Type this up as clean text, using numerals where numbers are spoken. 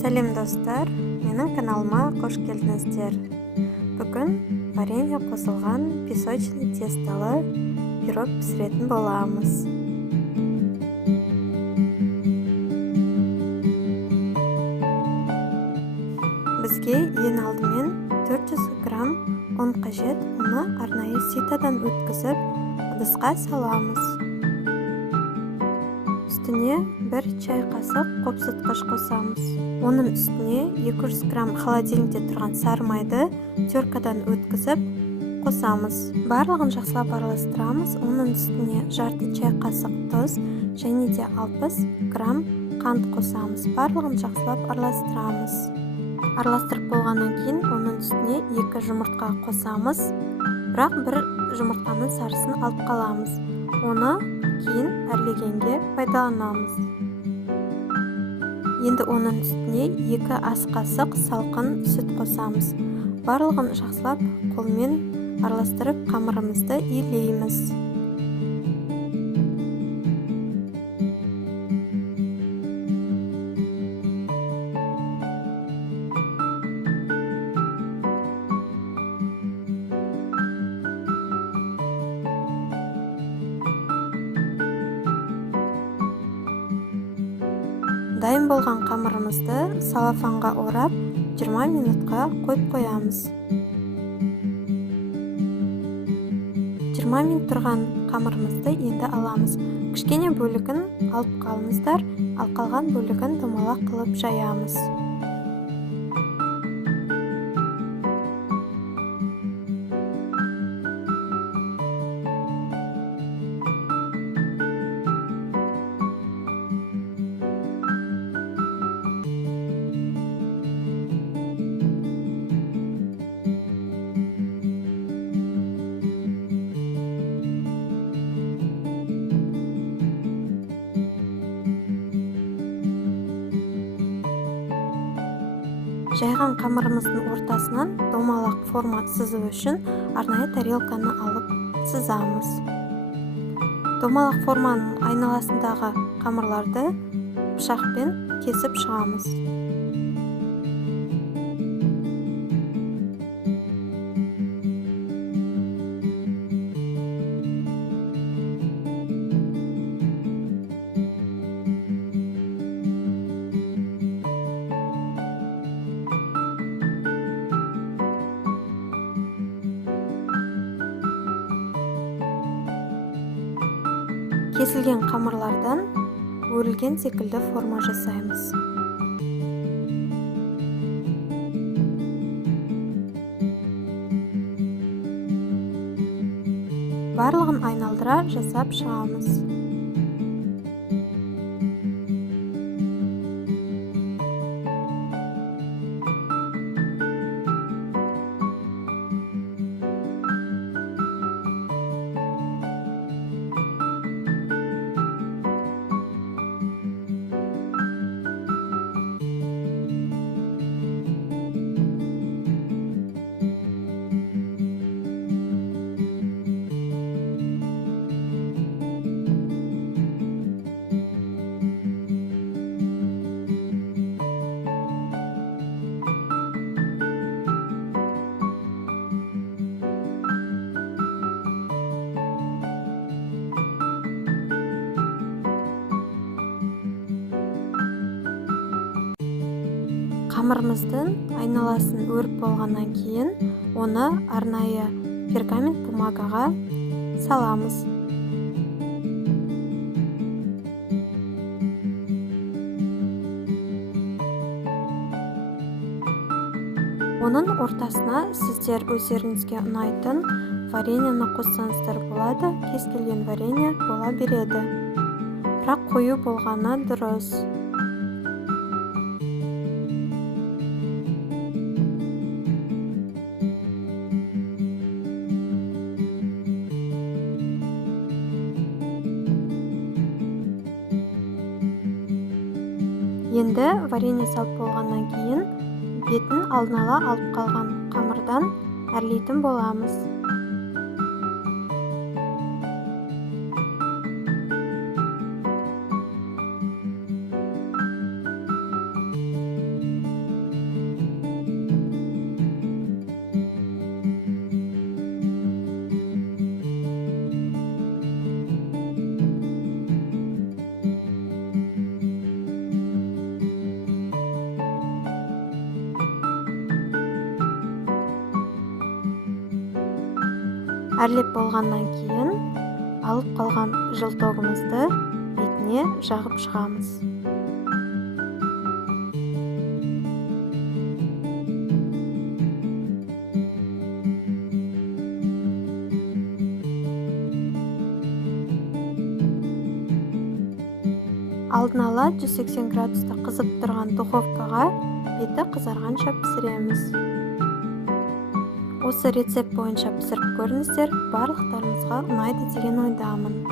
Сәлем достар, менің каналыма қош келдіңіздер. Бүгін варенье қосылған песочный тесталы пирог пісіретін боламыз. Бізге ең алдымен 400 грамм ұн қажет. Оны арнайы ситадан өткізіп, ыдысқа саламыз. Үстіне 1 чай қасық қопсытқыш қосамыз. Оның үстіне 200 грамм холодильникте тұрған сары майды теркадан өткізіп қосамыз. Барлығын жақсылап араластырамыз. Оның үстіне жарты чай қасық тұз және де 60 грамм қант қосамыз. Барлығын жақсылап араластырамыз. Араластырып болғаннан кейін оның үстіне 2 жұмыртқа қосамыз. Бірақ бір жұмыртқаның сарысын алып қаламыз. Оны кейін әрлегенге пайдаланамыз. Енді оның үстіне 2 ас қасық салқын сүт қосамыз. Барлығын жақсылап қолмен араластырып қамырымызды илейміз. Дайын болған қамырымызды салафанға орап 20 минутқа қойып қоямыз. 20 минут тұрған қамырымызды енді аламыз. Кішкене бөлігін алып қалыңыздар, ал қалған бөлігін домалақ қылып жаямыз. Жайған қамырымыздың ортасынан домалақ форма сызу үшін арнайы тарелканы алып сызамыз. Домалақ форманың айналасындағы қамырларды пышақпен кесіп шығамыз. Кесілген қамырлардан өрілген секілді форма жасаймыз. Барлығын айналдыра жасап шығамыз. Қамырымыздың айналасын өріп болғаннан кейін оны арнайы пергамент бумагаға саламыз. Оның ортасына сіздер өздеріңізге ұнайтын вареньені қоссаңыздар болады. Кез келген варенье бола береді. Бірақ қою болғаны дұрыс. Енді варенье салып болғаннан кейін бетін алдын ала алып қалған қамырдан әрлейтін боламыз. Әрлеп болғаннан кейін алып қалған жылтогымызды бетіне жағып шығамыз. Алдын ала 180 градуста қызып тұрған духовкаға беті қызарғанша пісіреміз. Осы рецепт бойынша пісіріп көріңіздер, барлықтарыңызға ұнайды деген ойдамын.